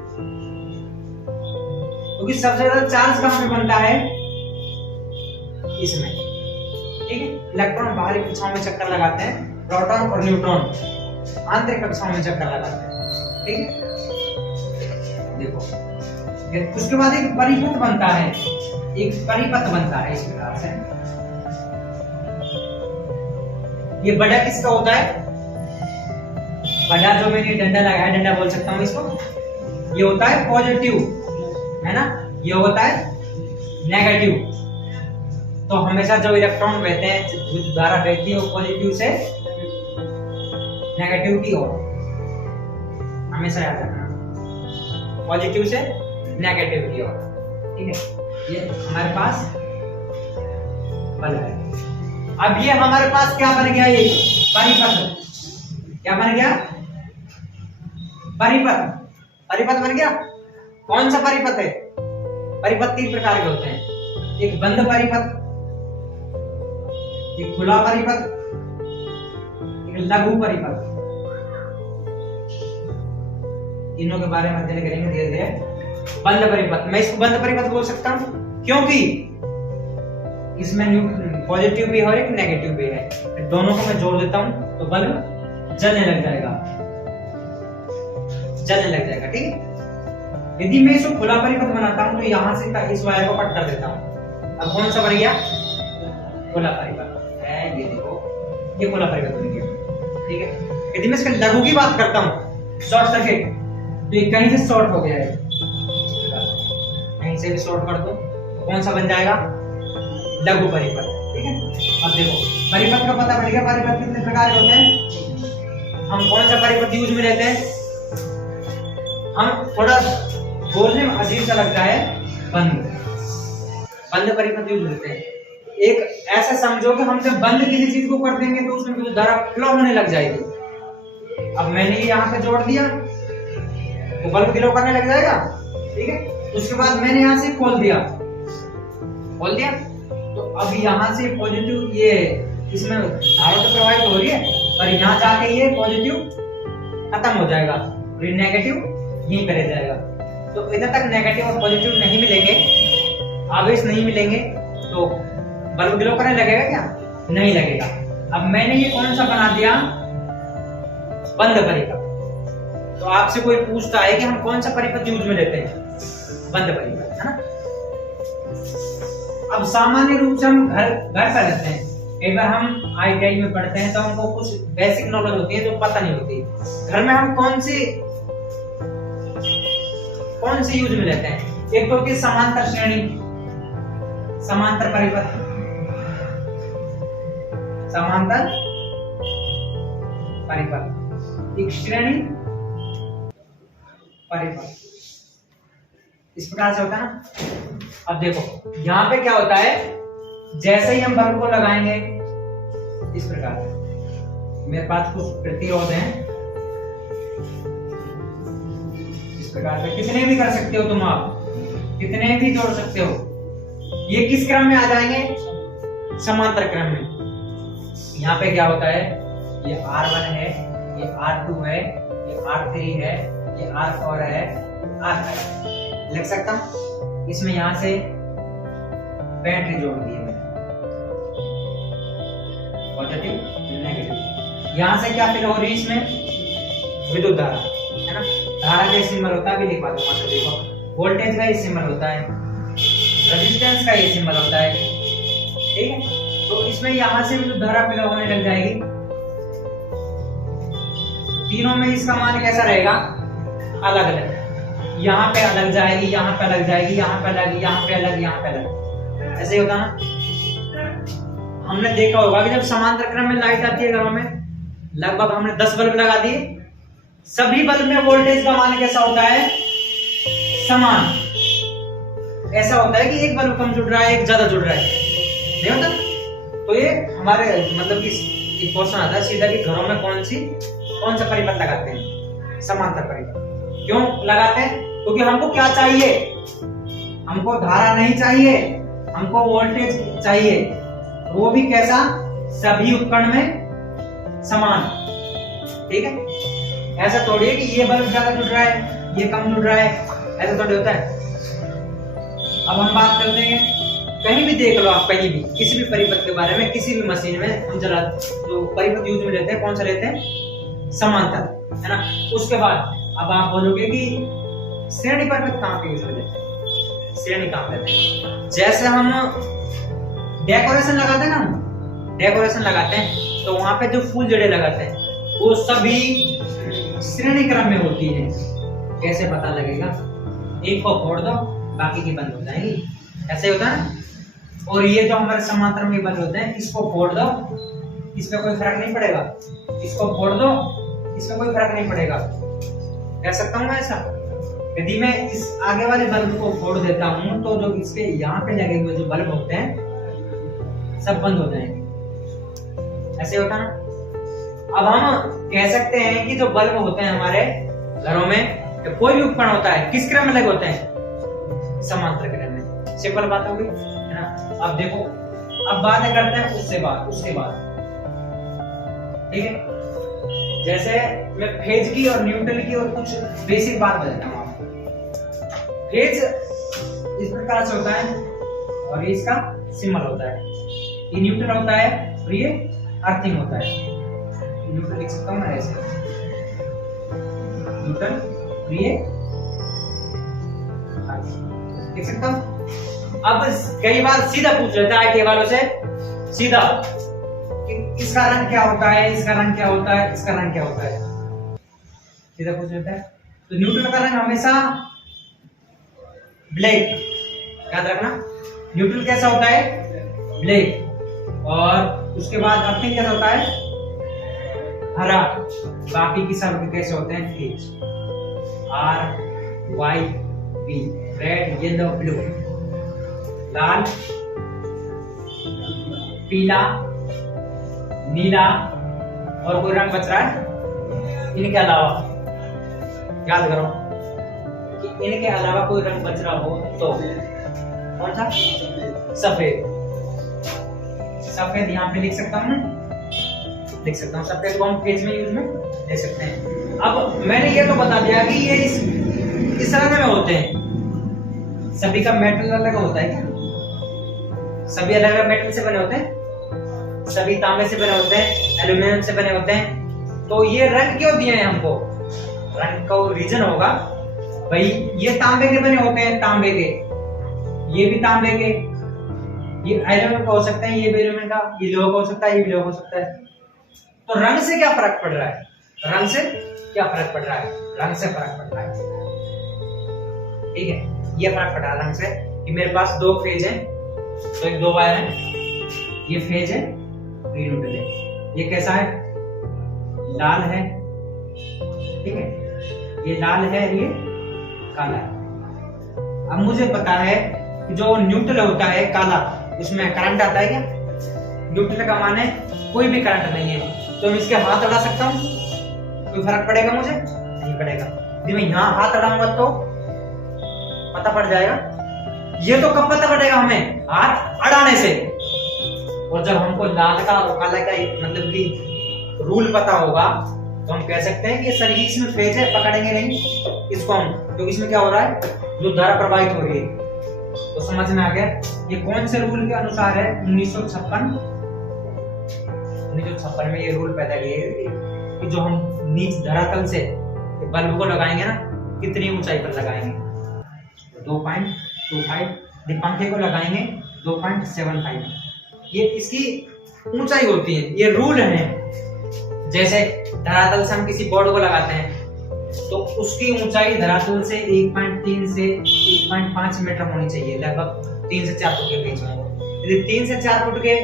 क्योंकि सबसे ज्यादा चार्ज कहाँ पे बनता है? इसमें, ठीक है। इलेक्ट्रॉन बाहरी कक्षाओं में चक्कर लगाते हैं, प्रोटॉन और न्यूट्रॉन आंतरिक कक्षाओं में चक्कर लगाते हैं, ठीक है। देखो उसके बाद एक परिपथ बनता है, एक परिपथ बनता है इस प्रकार से। ये बड़ा किसका होता है? बड़ा जो मैंने डंडा लगाया, डंडा बोल सकता हूं इसको, ये होता है पॉजिटिव, है ना, ये होता है नेगेटिव। तो हमेशा जो इलेक्ट्रॉन बहते हैं, जो धारा बहती है, वो पॉजिटिव से नेगेटिव की ओर, हमेशा याद रखना, पॉजिटिव से नेगेटिव की ओर, ठीक है। ये हमारे पास बल है। अब ये हमारे पास क्या बन गया? ये परिपथ। क्या बन गया? परिपथ। परिपथ बन गया। कौन सा परिपथ है? परिपथ तीन प्रकार के होते हैं, एक बंद परिपथ, एक खुला परिपथ, एक लघु परिपथ। तीनों के बारे में अध्ययन करेंगे धीरे धीरे। बंद परिपथ, मैं इसको बंद परिपथ बोल सकता हूं क्योंकि इसमें पॉजिटिव भी है और एक नेगेटिव भी है। दोनों को मैं जोड़ देता हूं तो बल्ब जलने लग जाएगा, जलने लग जाएगा, ठीक है। यदि मैं इसको खुला परिपथ बनाता हूं तो यहां से इस वायर को कट कर देता हूं। अब कौन सा बन गया? खुला परिपथ है। ये देखो, ये खुला परिपथ बन गया, ठीक है। यदि मैं इसके लघु की बात करता हूं, शॉर्ट सर्किट, तो ये कहीं से शॉर्ट हो गया है, कहीं से भी शॉर्ट कर दो तो कौन सा बन जाएगा? लघु परिपथ, ठीक है। अब देखो, परिपथ का पता पड़ गया। परिपथ कितने प्रकार के होते हैं? हम कौन सा परिपथ यूज में लेते हैं? हम थोड़ा बोलने में अजीब सा लगता है, बंद परिपथ यूज लेते हैं। एक ऐसा समझो कि हम जब बंद किसी चीज को कर देंगे तो उसमें कुछ धारा फ्लो होने लग जाएगी। अब मैंने ये यहाँ पे जोड़ दिया तो बल्ब ग्लो करने लग जाएगा, ठीक है। उसके बाद मैंने यहाँ से खोल दिया तो अब यहाँ से पॉजिटिव, ये इसमें धारा तो प्रवाहित हो रही है, और यहाँ जाके ये पॉजिटिव खत्म हो जाएगा और ये नेगेटिव यहीं पे रह जाएगा। तो इधर तक नेगेटिव और पॉजिटिव नहीं मिलेंगे, आवेश नहीं मिलेंगे, तो बल्ब ग्लो करने लगेगा क्या? नहीं लगेगा। अब मैंने ये कौन सा बना दिया? बंद परिपथ। तो आपसे कोई पूछता है कि हम कौन सा परिपथ यूज में लेते हैं? बंद परिपथ, है ना। अब सामान्य रूप से हम घर पर रहते हैं, कई बार हम ITI में पढ़ते हैं तो हमको कुछ बेसिक नॉलेज होती है जो पता नहीं होती। घर में हम कौन सी यूज में लेते हैं? एक तो होती है समांतर श्रेणी, समांतर परिपथ, समांतर परिपथ, एक श्रेणी परिपथ, इस प्रकार से होता है ना। अब देखो यहाँ पे क्या होता है, जैसे ही हम बल्ब को लगाएंगे इस प्रकार से, मेरे पास कुछ प्रतिरोध हैं इस प्रकार से, कितने भी कर सकते हो तुम, आप कितने भी जोड़ सकते हो। ये किस क्रम में आ जाएंगे? समांतर क्रम में। यहाँ पे क्या होता है, ये R1 है, ये R2 है, ये R3 है, ये R4 है, R5 लिख सकता हूं। इसमें यहां से बैटरी जोड़ दी है, पॉजिटिव नेगेटिव। यहां से क्या फिल हो रही है? इसमें विद्युत धारा, है ना। धारा का सिंबल होता है, अभी लिखवा दूंगा तो देखो, वोल्टेज का ये सिंबल होता है, रेजिस्टेंस का ये सिंबल होता है, ठीक है। तो इसमें यहां से विद्युत धारा फिल होने लग जाएगी। तीनों में इसका मान कैसा रहेगा? अलग अलग। यहाँ पे अलग जाएगी, यहाँ पे अलग जाएगी, यहाँ पे अलग, यहाँ पे अलग, यहाँ पे अलग, ऐसे ही होता ना। हमने देखा होगा कि जब समांतर क्रम में लाइट आती है घरों में, लगभग हमने 10 बल्ब लगा दिए, सभी बल्ब में वोल्टेज का मान कैसा होता है? समान। ऐसा होता है कि एक बल्ब कम जुड़ रहा है, एक ज्यादा जुड़ रहा है, नहीं होता। तो ये हमारे मतलब कि क्वेश्चन आता है सीधा कि घरों में कौन सा परिपथ लगाते हैं? समांतर परिपथ। क्यों लगाते हैं? क्योंकि हमको क्या चाहिए? हमको धारा नहीं चाहिए, हमको वोल्टेज चाहिए, वो भी कैसा? सभी उपकरण में समान, ठीक है। ऐसा थोड़ी है कि ये बल्ब ज्यादा जुड़ रहा है, ये कम जुड़ रहा है, ऐसा थोड़ी होता है। अब हम बात करते हैं, कहीं भी देख लो आप, कहीं भी किसी भी परिपथ के बारे में, किसी भी मशीन में हम चला जो परिपथ यूज में लेते हैं, कौन सा लेते हैं? समांतर, है ना। उसके बाद अब आप बोलोगे कि श्रेणी परिपथ कहाँ पे यूज में लेते हैं? श्रेणी काम लेते हैं। जैसे हम डेकोरेशन लगाते हैं ना, डेकोरेशन लगाते हैं तो वहां पे जो फूल जड़े लगाते हैं वो सभी श्रेणी क्रम में होती है। कैसे पता लगेगा? एक को फोड़ दो बाकी की बंद हो जाएगी, ऐसे होता है ना। और ये जो हमारे समांतर में बंद होते हैं, इसको फोड़ दो, इस पे कोई फर्क नहीं पड़ेगा, इसको फोड़ दो, इसमें कोई फर्क नहीं पड़ेगा। कह सकता हूँ मैं ऐसा? यदि मैं इस आगे वाले बल्ब को फोड़ देता हूँ तो जो इसके यहाँ पे लगे हुए जो बल्ब होते हैं सब बंद हो जाएंगे, ऐसे होता है ना। अब हम कह सकते हैं कि जो बल्ब होते हैं हमारे घरों में, तो कोई भी उपकरण होता है किस क्रम में लगे होते हैं? समांतर क्रम में। सिंपल बात हो गई है ना। अब देखो, अब बातें करते हैं उसके बाद ठीक है। जैसे मैं फेज की और न्यूट्रल की और कुछ बेसिक बात बताता हूँ आपको। फेज इस प्रकार से होता है और ये इसका सिंबल होता है, ये न्यूट्रल होता है और ये अर्थिंग होता है। न्यूट्रल लिख सकता हूँ मैं ऐसे, न्यूट्रल और ये लिख सकता हूँ। अब कई बार सीधा पूछ लेता है आईटी वालों से, सीधा इसका रंग क्या होता है, इसका रंग क्या होता है, इसका रंग क्या होता है, सीधा पूछ लेता है। तो न्यूट्रल का रंग हमेशा ब्लैक, याद रखना। न्यूट्रल कैसा होता है? ब्लैक। और उसके बाद अर्थिंग कैसा होता है? हरा। बाकी की सब कैसे होते हैं? Phase, R Y B, red yellow blue, लाल पीला नीला, और कोई रंग बच रहा है इनके अलावा? याद करो कि इनके अलावा कोई रंग बच रहा हो तो कौन सा? सफेद। सफेद यहाँ पे लिख सकता हूँ, लिख सकता हूँ। सफेद को हम पेज में यूज में ले सकते हैं। अब मैंने ये तो बता दिया कि ये इस रंग में होते हैं। सभी का मेटल अलग होता है क्या? सभी अलग अलग मेटल से बने होते हैं, सभी तांबे से बने होते हैं, एल्यूमिनियम से बने होते हैं। तो ये रंग क्यों दिए हैं हमको? रंग का रीजन होगा भाई, ये तांबे के बने होते हैं, तांबे के, ये भी तांबे के, ये एल्यूमिनियम का हो सकता है, ये भी एल्यूमिनियम का, ये लोहा का हो सकता है, ये भी लोहा हो सकता है। तो रंग से क्या फर्क पड़ रहा है? रंग से क्या फर्क पड़ रहा है? रंग से फर्क पड़ रहा है, ठीक है। ये फर्क पड़ रहा है रंग से कि मेरे पास दो फेज है, तो एक दो वायर है, ये फेज है, ये न्यूट्रल है। ये कैसा है? लाल है, ठीक है, ये लाल है, ये काला है। अब मुझे पता है कि जो न्यूट्रल होता है काला, उसमें करंट आता है क्या? न्यूट्रल का मान है कोई भी करंट नहीं है, तो मैं इसके हाथ अड़ा सकता हूँ, कोई फर्क पड़ेगा मुझे? नहीं पड़ेगा। यदि मैं यहाँ हाथ अड़ाऊंगा तो पता पड़ जाएगा। ये तो कब पता पड़ेगा हमें? हाथ अड़ाने से। और जब हमको लाल का और काला का मतलब कि रूल पता होगा तो हम कह सकते हैं कि ये सही इसमें फेज है, पकड़ेंगे नहीं इसको हम, क्योंकि इसमें क्या हो रहा है? जो धारा प्रवाहित हो रही है। तो समझ में आ गया ये कौन से रूल के अनुसार है? 1956 में ये रूल पैदा किए कि जो हम नीचे धरातल से बल्ब को लगाएंगे ना, कितनी ऊंचाई पर लगाएंगे? 2.25। पंखे को लगाएंगे 2.75। ये इसकी ऊंचाई होती है, ये रूल है। जैसे धरातल से हम किसी बोर्ड को लगाते हैं तो उसकी ऊंचाई धरातल से 1.3 से 1.5 मीटर होनी चाहिए, लगभग 3 से 4 फुट के बीच में। यदि 3 से 4 फुट के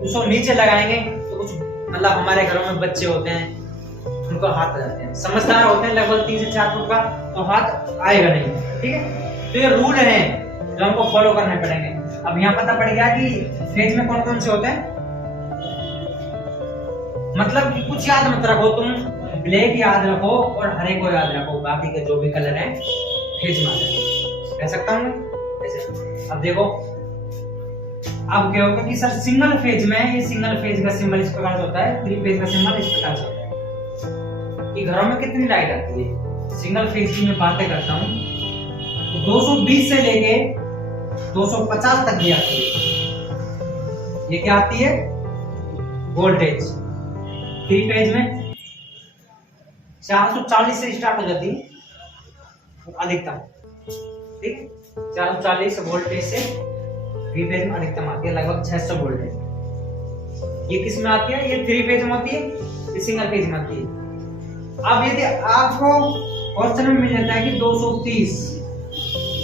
उसको नीचे लगाएंगे तो कुछ मतलब हमारे घरों में बच्चे होते हैं, उनको हाथ आ जाते हैं, समझदार होते हैं, लगभग 3 से 4 फुट का तो हाथ आएगा नहीं, ठीक है। तो ये रूल है जो हमको फॉलो करने पड़ेंगे। अब यहाँ पता पड़ गया कि फेज में कौन कौन से होते हैं, मतलब कि कुछ याद मत रखो तुम, ब्लैक याद रखो और हरे को याद रखो, बाकी के जो भी कलर हैं फेज में आ जाए, कह सकता हूँ ऐसे। अब देखो, अब क्या होगा कि सर सिंगल फेज में, ये सिंगल फेज का सिंबल इस प्रकार से होता है, 3 फेज का सिंबल इस प्रकार से होता है। कि घरों में कितनी लाइट आती है? सिंगल फेज की मैं बातें करता हूँ तो 220 से लेके 250 तक भी आती है। ये क्या आती है? वोल्टेज। 3 फेज में 440 से स्टार्ट हो जाती है अधिकतम, ठीक है। 440 वोल्टेज से 3 फेज में अधिकतम आती है लगभग 600 वोल्टेज। ये किस में आती है? ये 3 फेज में होती है, ये सिंगल फेज में आती है। अब यदि आपको क्वेश्चन में मिल जाता है कि 230,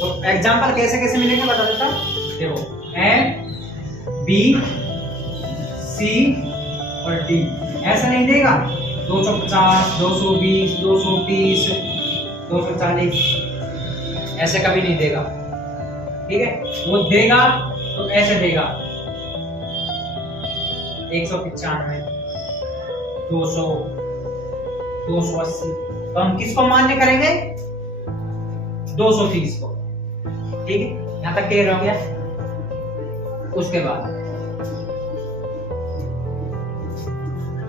तो एग्जांपल कैसे कैसे मिलेगा बता देता हूं। देखो ए बी सी और डी, ऐसा नहीं देगा 250 220 230 240, ऐसे कभी नहीं देगा। ठीक है, वो देगा तो ऐसे देगा 195 200 280। तो हम किसको मान्य करेंगे? 230 को। ठीक है, यहां तक क्लियर हो गया। उसके बाद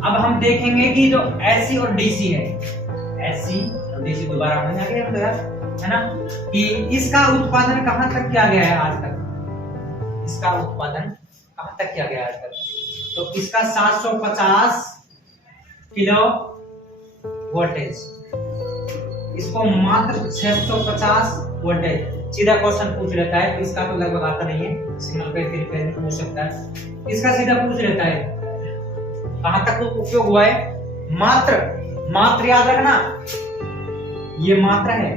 अब हम देखेंगे कि जो एसी और डीसी है, एसी और डीसी दोबारा होने लगे हम यार, है ना, कि इसका उत्पादन कहां तक किया गया है आज तक? इसका उत्पादन कहां तक किया गया है आज तक? तो इसका 750 किलो वोल्टेज, इसको मात्र 650 वोल्टेज। सीधा क्वेश्चन पूछ लेता है, इसका तो लगभग आता नहीं है, सिग्नल पे फिर पहले पूछ सकता है, इसका सीधा पूछ लेता है कहां तक उपयोग हुआ है? मात्र याद रखना, ये मात्रा है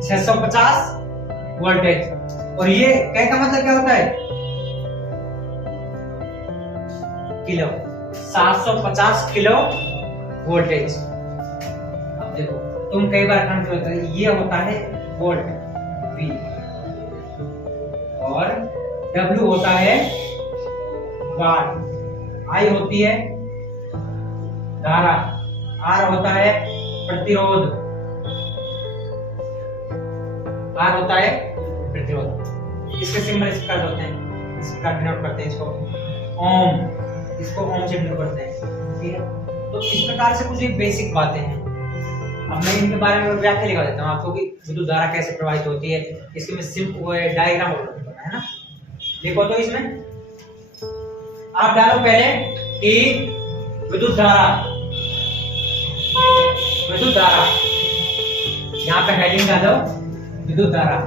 650 वोल्टेज, और ये क्या का मतलब क्या होता है? Kilo, 750 kilo voltage. अब देखो तुम कई बार कंफ्यूज होता है, ये होता है वोल्ट V, और W होता है वाट, I होती है धारा, R होता है प्रतिरोध, R होता है प्रतिरोध। इसके सिंबल इस प्रकार होते हैं, इसका डिनोट करते हैं इसको ओम, इसको ओम से डिनोट करते हैं। ठीक है, तो इस प्रकार से कुछ बेसिक बातें हैं। अब मैं इनके बारे में व्याख्या लिखा देता हूँ आपको कि विद्युत धारा कैसे प्रवाहित होती है। इसके में सिंपल डायग्राम है ना, देखो तो इसमें आप डालो पहले कि विद्युत धारा, यहाँ पे हेडिंग डालो विद्युत धारा,